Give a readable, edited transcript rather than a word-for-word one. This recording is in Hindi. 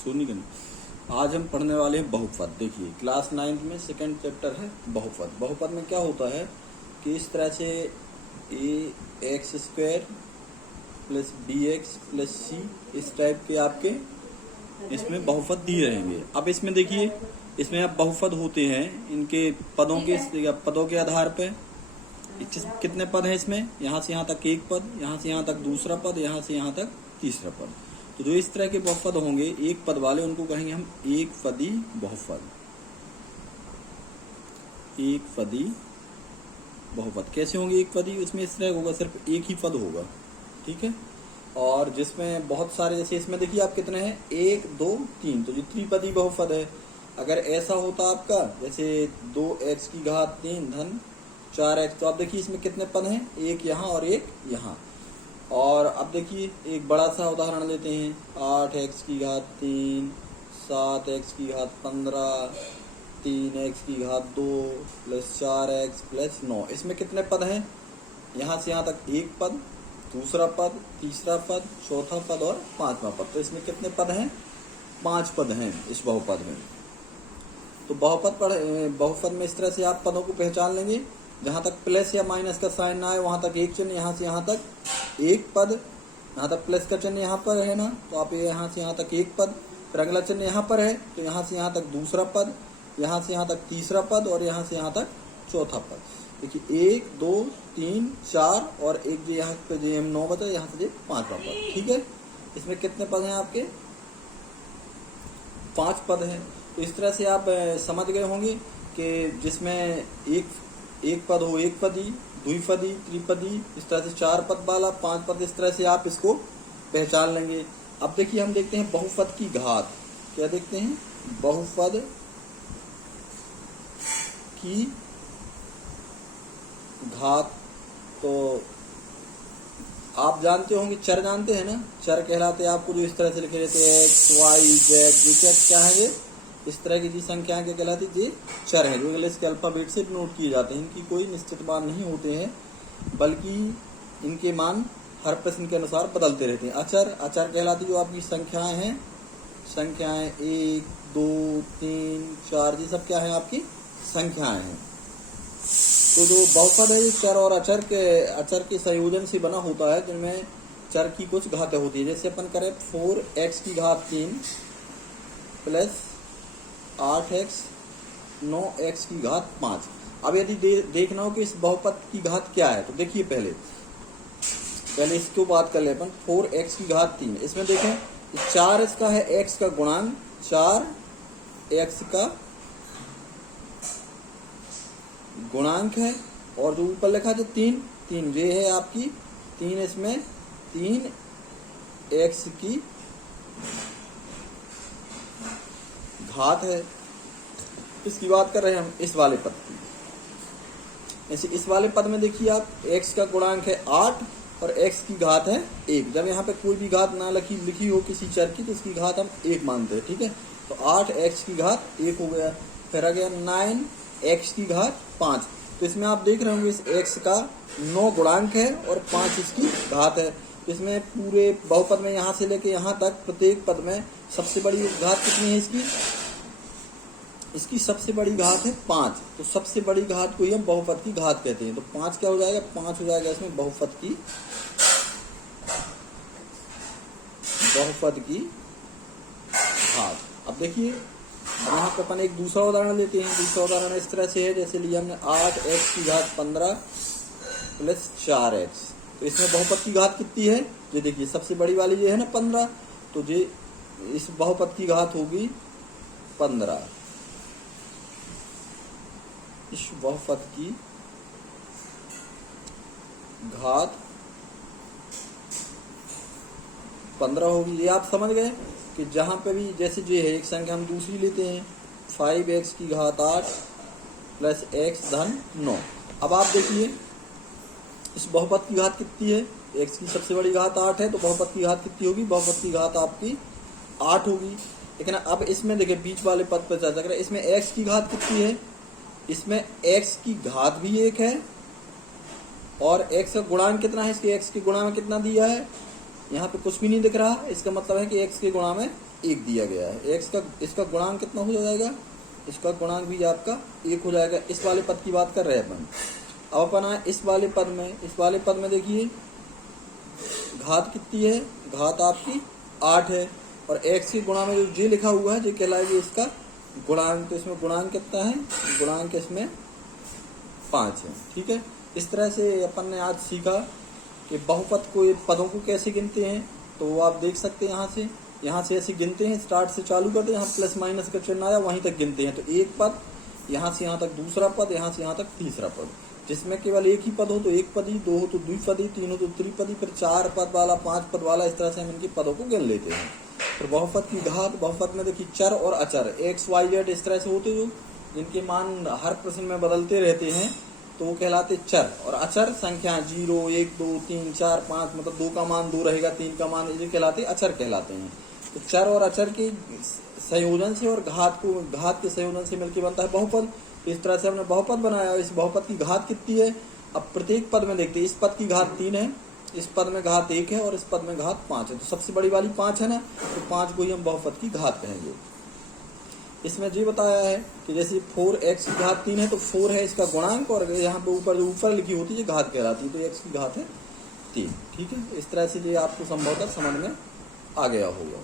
सोनी का नहीं। आज हम पढ़ने वाले हैं बहुपद। देखिए क्लास 9th में सेकंड चैप्टर है बहुपद। बहुपद में क्या होता है कि इस तरह से ax² plus bx plus c इस टाइप के आपके इसमें बहुपद दिए रहेंगे। अब इसमें देखिए, इसमें अब बहुपद होते हैं इनके पदों के आधार पे। कितने पद हैं इसमें? यहाँ से यहाँ तक एक पद, यहाँ से यहाँ तक दूसरा पद, यहाँ से यहाँ तक तीसरा पद। तो जो इस तरह के बहुपद होंगे एक पद वाले, उनको कहेंगे हम एक पदी बहुपद। एक पदी बहुपद कैसे होंगे एक पदी? उसमें इस तरह होगा, सिर्फ एक ही पद होगा, ठीक है। और जिसमें बहुत सारे, जैसे इसमें देखिए आप कितने हैं, 1 2 3, तो जो त्रिपदी बहुपद है। अगर ऐसा होता आपका जैसे 2x की घात 3 धन 4x, तो आप देखिए इसमें कितने पद हैं, एक यहाँ और एक यहाँ। और अब देखिए एक बड़ा सा उदाहरण लेते हैं, 8x की घात 3, 7x की घात 15, 3x की घात 2 प्लस 4x प्लस 9। इसमें कितने पद हैं? यहाँ से यहाँ तक एक पद, दूसरा पद, तीसरा पद, चौथा पद और पांचवा पद। तो इसमें कितने पद हैं? 5 पद हैं इस बहुपद में। तो बहुपद में इस तरह से आप पदों को पहचान लेंगे। जहां तक प्लस या माइनस का साइन ना आए वहां तक एक चिन्ह, यहाँ से यहाँ तक एक पद। यहाँ तक प्लस का चिन्ह यहाँ पर है ना, तो आप यहाँ से यहाँ तक एक पद। फिर अगला चिन्ह यहाँ पर है तो यहाँ से यहाँ तक दूसरा पद, यहाँ से यहाँ तक तीसरा पद और यहाँ से यहाँ तक चौथा पद। देखिए 1 2 3 4 और एक जो यहाँ पे जो 9 बचा, यहाँ से 5वां पद, ठीक है। इसमें कितने पद हैं आपके? 5 पद हैं। तो इस तरह से आप समझ गए होंगे कि जिसमें एक पद हो एक पदी, द्विपदी, त्रिपदी, इस तरह से 4 पद वाला, 5 पद, इस तरह से आप इसको पहचान लेंगे। अब देखिए हम देखते हैं बहुपद की घात। क्या देखते हैं? बहुपद की घात। तो आप जानते होंगे, चर जानते हैं ना, चर कहलाते हैं आपको जो इस तरह से लिखे रहते हैं x, y, z। क्या है ये? इस तरह की जी संख्याएं क्या कहलाती है? ये चर है, जो इंग्लिश के अल्फाबेट से नोट किए जाते हैं। इनकी कोई निश्चित मान नहीं होते हैं, बल्कि इनके मान हर प्रश्न के अनुसार बदलते रहते हैं। अचर कहलाती जो आपकी संख्याएं हैं, संख्याएं 1 2 3 4, ये सब क्या है? आपकी संख्याएं हैं। तो जो बहुपद है ये चर और अचर के संयोजन से बना होता है, जिनमें चर की कुछ घातें होती है। जैसे अपन करें 4x की घात 3 प्लस 8x 9x की घात 5। अब यदि देखना हो कि इस बहुपद की घात क्या है, तो देखिए पहले इसको बात कर ले अपन। 4x की घात 3, इसमें देखें 4 इसका है x का गुणांक, 4x का गुणांक है, और जो ऊपर लिखा है 3 ये है आपकी 3, इसमें 3x की घात है। इसकी बात कर रहे हैं हम इस वाले पद की। ऐसे इस वाले पद में देखिए आप, x का गुणांक है 8 और x की घात है 1। जब यहाँ पे कोई भी घात ना लिखी हो किसी चर की, तो इसकी घात हम 1 मानते हैं, ठीक है। तो 8x की घात 1 हो गया। फिर आ गया 9x की घात 5। तो इसमें आप देख रहे होंगे इस x का 9 गुणांक है और 5 इसकी घात है। तो इसमें पूरे बहुपद में यहाँ से लेके यहाँ तक प्रत्येक पद में सबसे बड़ी घात कितनी है इसकी सबसे बड़ी घात है 5। तो सबसे बड़ी घात को ही हम बहुपद की घात कहते हैं। तो 5 क्या हो जाएगा? 5 हो जाएगा इसमें बहुपद की घात। अब देखिए, अब यहाँ पे अपन एक दूसरा उदाहरण लेते हैं। दूसरा उदाहरण इस तरह से है, जैसे लिया हमने 8x की घात 15 प्लस 4x। तो इसमें बहुपद की घात कितनी है? ये देखिए सबसे बड़ी वाली ये है ना 15, तो ये इस बहुपद की घात होगी 15। इस बहुपद की घात 15 होगी। ये आप समझ गए कि जहां पे भी जैसे जो है एक संख्या हम दूसरी लेते हैं, 5x की घात 8 प्लस x धन 9। अब आप देखिए इस बहुपद की घात कितनी है? x की सबसे बड़ी घात 8 है, तो बहुपद की घात कितनी होगी? बहुपद की घात आपकी 8 होगी। लेकिन अब इसमें देखिए बीच वाले पद पर चर्चा करें, इसमें x की घात कितनी है? इसमें x की घात भी 1 है और x का गुणांक कितना है? इसके x के गुणा में कितना दिया है? यहाँ पे कुछ भी नहीं दिख रहा, इसका मतलब है कि x के गुणा में 1 दिया गया है। x का इसका गुणांक कितना हो जाएगा, इसका गुणांक भी आपका 1 हो जाएगा। इस वाले पद की बात कर रहे हैं अपन। अब अपन आए इस वाले पद में देखिए घात कितनी है, घात आपकी 8 है और x की गुणा में जो j लिखा हुआ है, j कहलाएगी इसका गुणांक। तो इसमें गुणांक कितना है, गुणांक इसमें 5 है। ठीक है, इस तरह से अपन ने आज सीखा कि बहुपद को, पदों को कैसे गिनते हैं। तो वो आप देख सकते हैं यहाँ से ऐसे गिनते हैं, स्टार्ट से चालू करते हैं, यहाँ प्लस माइनस का चिन्ह आया वहीं तक गिनते हैं। तो एक पद, यहाँ से यहाँ तक दूसरा पद, यहाँ से यहाँ तक तीसरा पद। जिसमें केवल एक ही पद हो तो एक पदी, 2 हो तो द्विपदी, 3 हो तो त्रिपदी, फिर 4 पद वाला, 5 पद वाला, इस तरह से हम इनके पदों को गिन लेते हैं। फिर बहुपद की घात, बहुपद में देखिए चर और अचर x y z इस तरह से होते, जो जिनके मान हर प्रश्न में बदलते रहते हैं, तो वो कहलाते चर। और अचर संख्या 0, 1, 2, 3, 4, 5, मतलब 2 का मान 2 रहेगा, 3 का मान, ये कहलाते अचर कहलाते हैं। तो चर और अचर के संयोजन से और घात के संयोजन से मिलकर बनता है बहुपद। तो इस तरह से हमने बहुपद बनाया। इस बहुपद की घात कितनी है, अब प्रत्येक पद में देखते हैं। इस पद की घात 3 है, इस पद में घात 1 है और इस पद में घात 5 है। तो सबसे बड़ी वाली 5 है ना, तो 5 को ही हम बहुपद की घात कहेंगे। इसमें ये बताया है कि जैसे 4x की घात 3 है तो 4 है इसका गुणांक, और यहाँ पे ऊपर लिखी होती है घात कहलाती है, तो x की घात है 3। ठीक है, इस तरह से ये आपको संभवतः समझ में आ गया होगा।